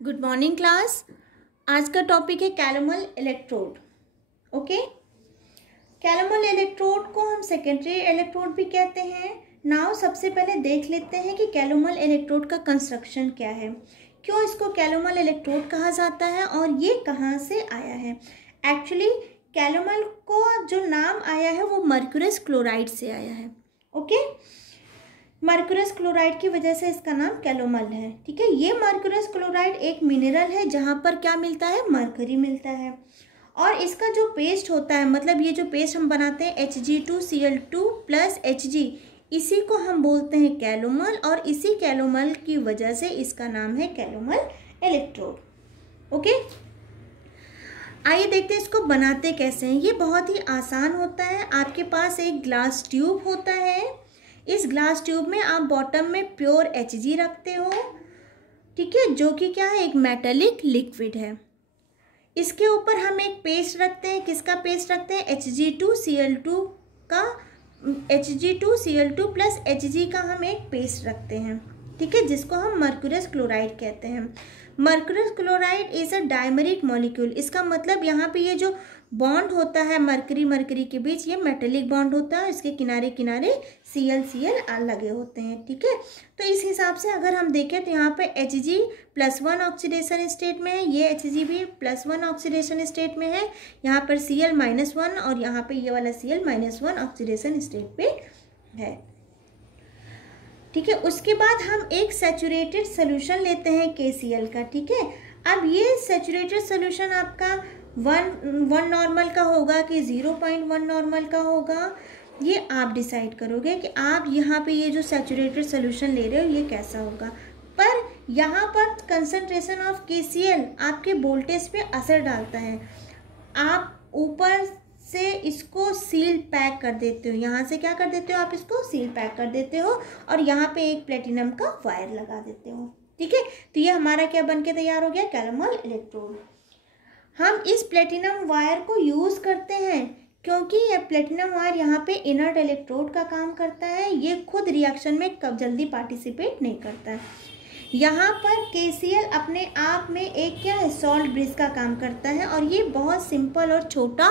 Good morning class. आज का topic है calomel electrode. Okay, calomel electrode को हम सेकेंडरी इलेक्ट्रोड भी कहते हैं। नाउ सबसे पहले देख लेते हैं कि कैलोमल इलेक्ट्रोड का कंस्ट्रक्शन क्या है, क्यों इसको कैलोमल इलेक्ट्रोड कहा जाता है और ये कहाँ से आया है। एक्चुअली कैलोमल को जो नाम आया है वो मर्क्यूरस क्लोराइड से आया है। ओके, मर्क्यूरस क्लोराइड की वजह से इसका नाम कैलोमल है। ठीक है, ये मर्क्यूरस क्लोराइड एक मिनरल है जहाँ पर क्या मिलता है, मरकरी मिलता है। और इसका जो पेस्ट होता है, मतलब ये जो पेस्ट हम बनाते हैं Hg2Cl2 + Hg, इसी को हम बोलते हैं कैलोमल। और इसी कैलोमल की वजह से इसका नाम है कैलोमल इलेक्ट्रोड। ओके, आइए देखते हैं इसको बनाते कैसे हैं। ये बहुत ही आसान होता है। आपके पास एक ग्लास ट्यूब होता है। इस ग्लास ट्यूब में आप बॉटम में प्योर Hg रखते हो, ठीक है, जो कि क्या है, एक मेटालिक लिक्विड है। इसके ऊपर हम एक पेस्ट रखते हैं। किसका पेस्ट रखते हैं, Hg2Cl2 का, Hg2Cl2 + Hg का हम एक पेस्ट रखते हैं, ठीक है, जिसको हम मर्क्यूरस क्लोराइड कहते हैं। Mercurous chloride is a dimeric molecule. इसका मतलब यहाँ पे ये जो बॉन्ड होता है मरकरी के बीच, ये मेटेलिक बॉन्ड होता है। इसके किनारे किनारे Cl लगे होते हैं, ठीक है। तो इस हिसाब से अगर हम देखें तो यहाँ पे Hg+1 ऑक्सीडेशन स्टेट में है, ये Hg भी +1 ऑक्सीडेशन स्टेट में है, यहाँ पर Cl-1 और यहाँ पे ये वाला Cl-1 ऑक्सीडेशन स्टेट पे है, ठीक है। उसके बाद हम एक सैचुरेटेड सोल्यूशन लेते हैं KCl का, ठीक है। अब ये सैचुरेटेड सोल्यूशन आपका 1 नॉर्मल का होगा कि 0.1 नॉर्मल का होगा, ये आप डिसाइड करोगे कि आप यहाँ पे ये जो सैचुरेटेड सोल्यूशन ले रहे हो ये कैसा होगा। पर यहाँ पर कंसंट्रेशन ऑफ KCl आपके वोल्टेज पे असर डालता है। आप ऊपर से इसको सील पैक कर देते हो, यहाँ से क्या कर देते हो, आप इसको सील पैक कर देते हो और यहाँ पे एक प्लेटिनम का वायर लगा देते हो, ठीक है। तो ये हमारा क्या बन के तैयार हो गया, कैलोमल इलेक्ट्रोड। हम इस प्लेटिनम वायर को यूज़ करते हैं क्योंकि ये प्लेटिनम वायर यहाँ पे इनर्ट इलेक्ट्रोड का काम करता है। ये खुद रिएक्शन में कब जल्दी पार्टिसिपेट नहीं करता है। यहाँ पर KCl अपने आप में एक क्या है, सॉल्ट ब्रिज का काम करता है और ये बहुत सिंपल और छोटा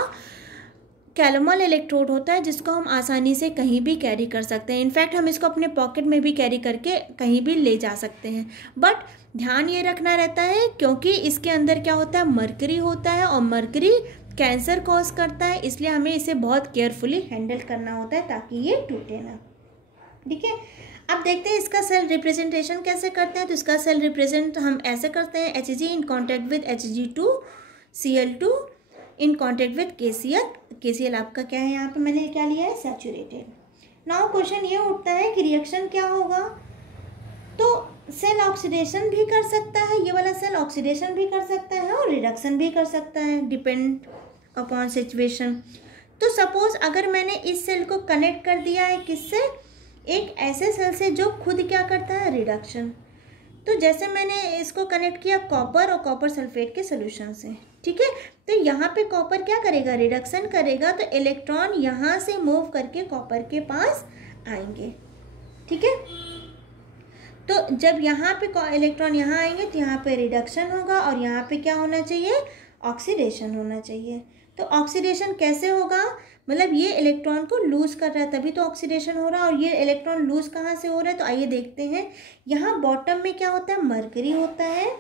कैलोमल इलेक्ट्रोड होता है जिसको हम आसानी से कहीं भी कैरी कर सकते हैं। इनफैक्ट हम इसको अपने पॉकेट में भी कैरी करके कहीं भी ले जा सकते हैं। बट ध्यान ये रखना रहता है क्योंकि इसके अंदर क्या होता है, मरकरी होता है और मरकरी कैंसर कॉज करता है, इसलिए हमें इसे बहुत केयरफुली हैंडल करना होता है ताकि ये टूटे ना, ठीक है। अब देखते हैं इसका सेल रिप्रेजेंटेशन कैसे करते हैं। तो इसका सेल रिप्रेजेंट हम ऐसे करते हैं, Hg in contact with Hg2Cl2 in contact with KCl आपका क्या है, यहाँ पे मैंने क्या लिया है, सैचुरेटेड। नाउ क्वेश्चन ये उठता है कि रिएक्शन क्या होगा। तो सेल ऑक्सीडेशन भी कर सकता है, ये वाला सेल ऑक्सीडेशन भी कर सकता है और रिडक्शन भी कर सकता है, डिपेंड अपॉन सिचुएशन। तो सपोज अगर मैंने इस सेल को कनेक्ट कर दिया है किससे, एक ऐसे सेल से जो खुद क्या करता है, रिडक्शन। तो जैसे मैंने इसको कनेक्ट किया कॉपर और कॉपर सल्फेट के सोल्यूशन से, ठीक है। तो यहाँ पे कॉपर क्या करेगा, रिडक्शन करेगा, तो इलेक्ट्रॉन यहाँ से मूव करके कॉपर के पास आएंगे, ठीक है। तो जब यहाँ पे इलेक्ट्रॉन यहाँ आएंगे तो यहाँ पे रिडक्शन होगा और यहाँ पे क्या होना चाहिए, ऑक्सीडेशन होना चाहिए। तो ऑक्सीडेशन कैसे होगा, मतलब ये इलेक्ट्रॉन को लूज कर रहा है तभी तो ऑक्सीडेशन हो रहा है। और ये इलेक्ट्रॉन लूज कहाँ से हो रहा है, तो आइए देखते हैं। यहाँ बॉटम में क्या होता है, मरकरी होता है,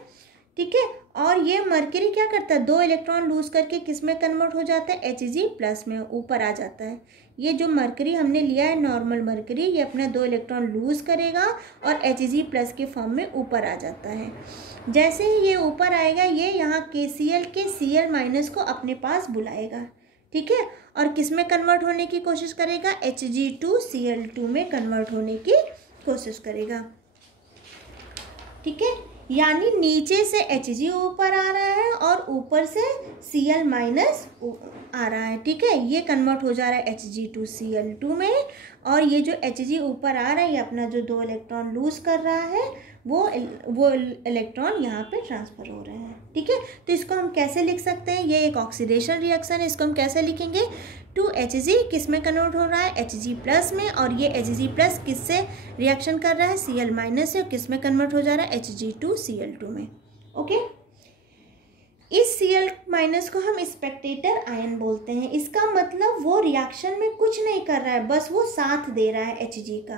ठीक है। और ये मरकरी क्या करता है, 2 इलेक्ट्रॉन लूज करके किस में कन्वर्ट हो जाता है, Hg+ में ऊपर आ जाता है। ये जो मरकरी हमने लिया है, नॉर्मल मरकरी, ये अपना 2 इलेक्ट्रॉन लूज करेगा और Hg+ के फॉर्म में ऊपर आ जाता है। जैसे ही ये ऊपर आएगा, ये यहाँ KCl के Cl- को अपने पास बुलाएगा, ठीक है। और किस में कन्वर्ट होने की कोशिश करेगा, Hg2Cl2 में कन्वर्ट होने की कोशिश करेगा, ठीक है। यानी नीचे से Hg ऊपर आ रहा है और ऊपर से Cl- आ रहा है, ठीक है। ये कन्वर्ट हो जा रहा है Hg2Cl2 में और ये जो Hg ऊपर आ रहा है, ये अपना जो 2 इलेक्ट्रॉन लूज कर रहा है वो इलेक्ट्रॉन यहाँ पे ट्रांसफ़र हो रहे हैं, ठीक है। तो इसको हम कैसे लिख सकते हैं, ये एक ऑक्सीडेशन रिएक्शन है, इसको हम कैसे लिखेंगे, 2Hg किस में कन्वर्ट हो रहा है, Hg+ में, और ये Hg+ किससे रिएक्शन कर रहा है, Cl- से, और किस में कन्वर्ट हो जा रहा है, Hg2Cl2 में, ओके। इस Cl माइनस को हम स्पेक्टेटर आयन बोलते हैं। इसका मतलब वो रिएक्शन में कुछ नहीं कर रहा है, बस वो साथ दे रहा है Hg का।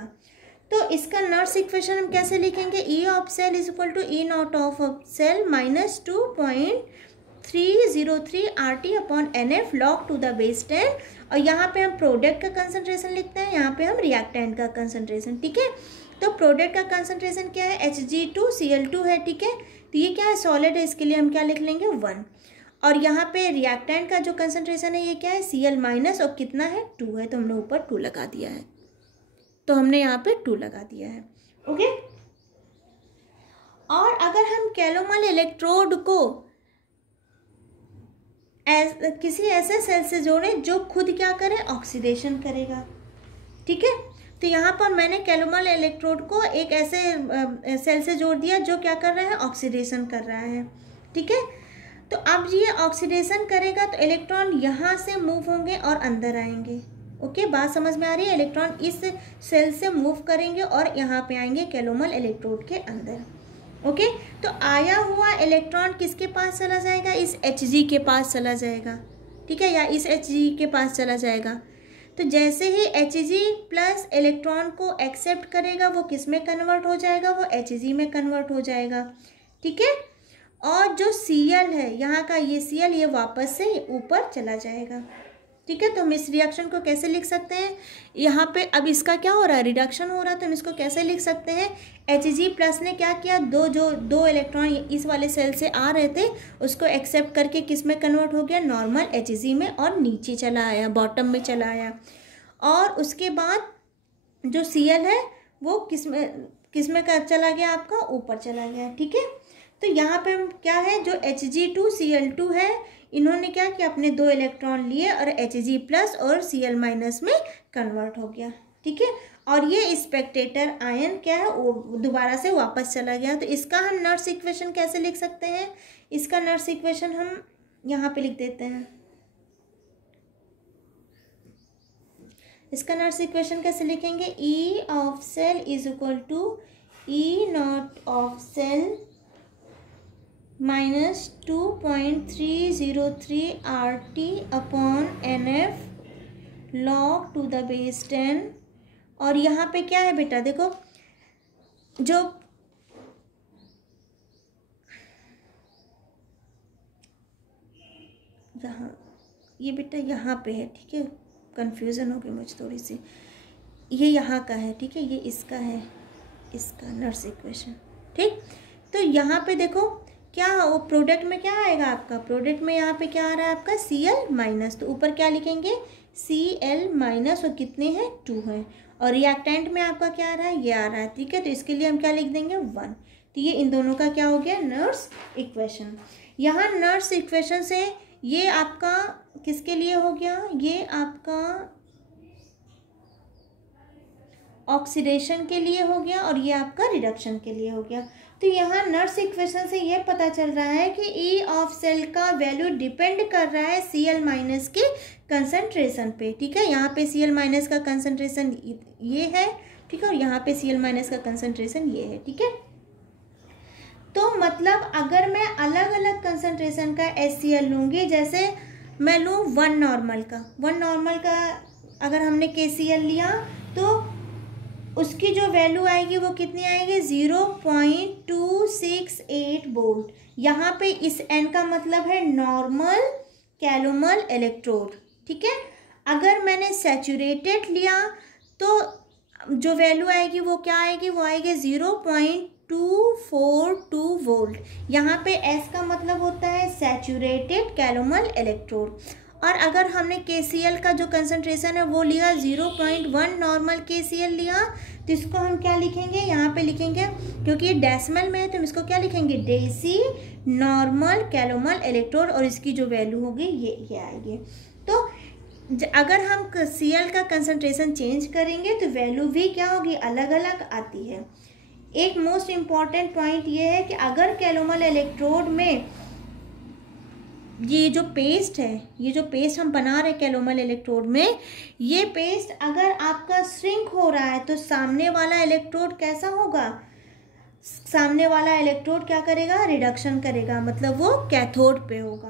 तो इसका नर्स इक्वेशन हम कैसे लिखेंगे? E of cell is equal to E nought of cell minus 2.303 RT upon NF log to the base 10। और यहाँ पे हम प्रोडक्ट का कंसंट्रेशन लिखते हैं, यहाँ पे हम रिएक्टेंट का कंसंट्रेशन। ठीक है, तो प्रोडक्ट का कंसंट्रेशन क्या है? Hg2Cl2 है। ठीक है, तो ये क्या है? सॉलिड है, इसके लिए हम क्या लिख लेंगे? 1। और यहाँ पे रिएक्टेंट का जो कंसंट्रेशन है ये क्या है? Cl माइनस, और कितना है? 2 है, तो हमने ऊपर 2 लगा दिया है। तो हमने यहाँ पे 2 लगा दिया है। ओके। और अगर हम कैलोमल इलेक्ट्रोड को किसी ऐसे सेल से जोड़ें जो खुद क्या करे? ऑक्सीडेशन करेगा। ठीक है, तो यहाँ पर मैंने कैलोमल इलेक्ट्रोड को एक ऐसे सेल से जोड़ दिया जो क्या कर रहा है? ऑक्सीडेशन कर रहा है। ठीक है, तो अब ये ऑक्सीडेशन करेगा तो इलेक्ट्रॉन यहाँ से मूव होंगे और अंदर आएंगे। ओके, बात समझ में आ रही है? इलेक्ट्रॉन इस सेल से मूव करेंगे और यहाँ पे आएंगे कैलोमल इलेक्ट्रोड के अंदर। ओके, तो आया हुआ इलेक्ट्रॉन किसके पास चला जाएगा? इस Hg के पास चला जाएगा। ठीक है, या इस Hg के पास चला जाएगा। तो जैसे ही Hg प्लस इलेक्ट्रॉन को एक्सेप्ट करेगा वो किस में कन्वर्ट हो जाएगा? वो Hg में कन्वर्ट हो जाएगा। ठीक है, और जो Cl है यहाँ का, ये Cl ये वापस से ऊपर चला जाएगा। ठीक है, तो हम इस रिएक्शन को कैसे लिख सकते हैं? यहाँ पे अब इसका क्या हो रहा है? रिडक्शन हो रहा है, तो हम इसको कैसे लिख सकते हैं? Hg प्लस ने क्या किया? दो इलेक्ट्रॉन इस वाले सेल से आ रहे थे, उसको एक्सेप्ट करके किस में कन्वर्ट हो गया? नॉर्मल Hg में, और नीचे चला आया, बॉटम में चला आया। और उसके बाद जो Cl है वो किस में चला गया? आपका ऊपर चला गया। ठीक है, तो यहाँ पे हम क्या है? जो Hg2Cl2 है, इन्होंने क्या किया? अपने 2 इलेक्ट्रॉन लिए और Hg प्लस और Cl माइनस में कन्वर्ट हो गया। ठीक है, और ये स्पेक्टेटर आयन क्या है? वो दोबारा से वापस चला गया। तो इसका हम नर्स इक्वेशन कैसे लिख सकते हैं? इसका नर्स इक्वेशन हम यहाँ पे लिख देते हैं। इसका नर्स इक्वेशन कैसे लिखेंगे? E of cell is equal to E nought of cell minus 2.303 RT upon NF log to the base 10। और यहाँ पे क्या है बेटा? देखो, जो यहाँ ये बेटा यहाँ पे है। ठीक है, कंफ्यूजन हो गई मुझे थोड़ी सी। ये यहाँ का है। ठीक है, ये इसका है, इसका नर्स इक्वेशन। ठीक, तो यहाँ पे देखो क्या वो प्रोडक्ट में क्या आएगा आपका? प्रोडक्ट में यहाँ पे क्या आ रहा है आपका? Cl माइनस, तो ऊपर क्या लिखेंगे? Cl माइनस, और कितने हैं? 2 हैं। और रिएक्टेंट में आपका क्या आ रहा है? ये आ रहा है। ठीक है, तो इसके लिए हम क्या लिख देंगे? 1। तो ये इन दोनों का क्या हो गया? Nernst equation. यहाँ नर्स इक्वेशन से ये आपका किसके लिए हो गया? ये आपका ऑक्सीडेशन के लिए हो गया, और ये आपका रिडक्शन के लिए हो गया। तो यहाँ नर्स इक्वेशन से ये पता चल रहा है कि E ऑफ सेल का वैल्यू डिपेंड कर रहा है Cl माइनस के कंसंट्रेशन पे। ठीक है, यहाँ पे Cl माइनस का कंसंट्रेशन ये है। ठीक है, और यहाँ पे Cl माइनस का कंसंट्रेशन ये है। ठीक है, तो मतलब अगर मैं अलग अलग कंसंट्रेशन का HCl लूँगी, जैसे मैं लूँ 1 नॉर्मल का अगर हमने KCl लिया तो उसकी जो वैल्यू आएगी वो कितनी आएगी? 0.268 वोल्ट। यहाँ पे इस N का मतलब है नॉर्मल कैलोमल इलेक्ट्रोड। ठीक है, अगर मैंने सैचुरेटेड लिया तो जो वैल्यू आएगी वो क्या आएगी? वो आएगी 0.242 वोल्ट। यहाँ पे S का मतलब होता है सैचुरेटेड कैलोमल इलेक्ट्रोड। और अगर हमने KCl का जो कंसंट्रेशन है वो लिया 0.1 नॉर्मल KCl लिया, तो इसको हम क्या लिखेंगे? यहाँ पे लिखेंगे, क्योंकि ये डेसिमल में है तो हम इसको क्या लिखेंगे? डेसी नॉर्मल कैलोमल इलेक्ट्रोड, और इसकी जो वैल्यू होगी ये आएगी। तो अगर हम Cl का कंसंट्रेशन चेंज करेंगे तो वैल्यू भी क्या होगी? अलग अलग आती है। एक मोस्ट इम्पॉर्टेंट पॉइंट ये है कि अगर कैलोमल इलेक्ट्रोड में ये जो पेस्ट है, ये जो पेस्ट हम बना रहे हैं कैलोमल इलेक्ट्रोड में, ये पेस्ट अगर आपका श्रिंक हो रहा है तो सामने वाला इलेक्ट्रोड कैसा होगा? सामने वाला इलेक्ट्रोड क्या करेगा, रिडक्शन करेगा, मतलब वो कैथोड पे होगा।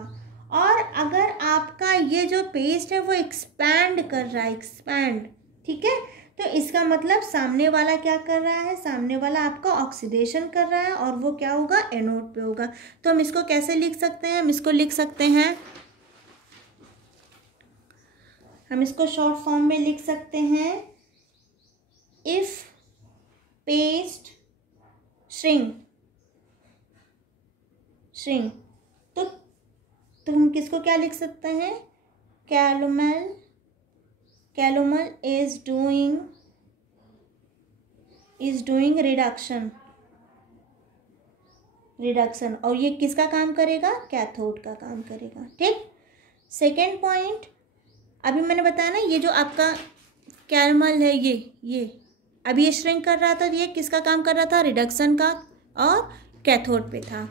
और अगर आपका ये जो पेस्ट है वो एक्सपैंड कर रहा है, एक्सपैंड, ठीक है, तो इसका मतलब सामने वाला क्या कर रहा है, सामने वाला आपका ऑक्सीडेशन कर रहा है और वो क्या होगा, एनोड पे होगा। तो हम इसको कैसे लिख सकते हैं, हम इसको लिख सकते हैं, हम इसको शॉर्ट फॉर्म में लिख सकते हैं, इफ पेस्ट श्रिंक, श्रिंक, तो हम किसको क्या लिख सकते हैं, कैलुमल, कैलुमल इज डूइंग रिडक्शन, रिडक्शन, और ये किसका काम करेगा, कैथोड का काम करेगा, ठीक। सेकेंड पॉइंट, अभी मैंने बताया ना, ये जो आपका कैलुमल है, ये अभी ये श्रिंक कर रहा था, ये किसका काम कर रहा था, रिडक्शन का, और कैथोड पे था।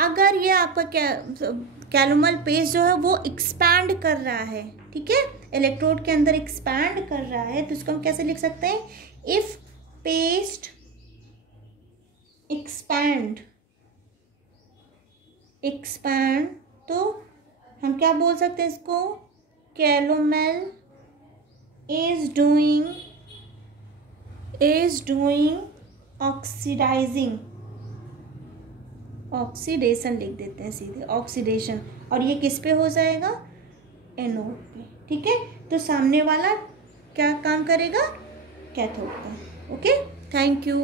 अगर ये आपका कैलुमल पेस्ट जो है वो एक्सपैंड कर रहा है, ठीक है, इलेक्ट्रोड के अंदर एक्सपैंड कर रहा है, तो इसको हम कैसे लिख सकते हैं, इफ पेस्ट एक्सपैंड, एक्सपैंड, तो हम क्या बोल सकते हैं इसको, कैलुमल इज डूइंग ऑक्सीडाइजिंग, ऑक्सीडेशन लिख देते हैं सीधे, ऑक्सीडेशन, और ये किस पे हो जाएगा, एनोड पे, ठीक है। तो सामने वाला क्या काम करेगा, कैथोड का। Okay, thank you.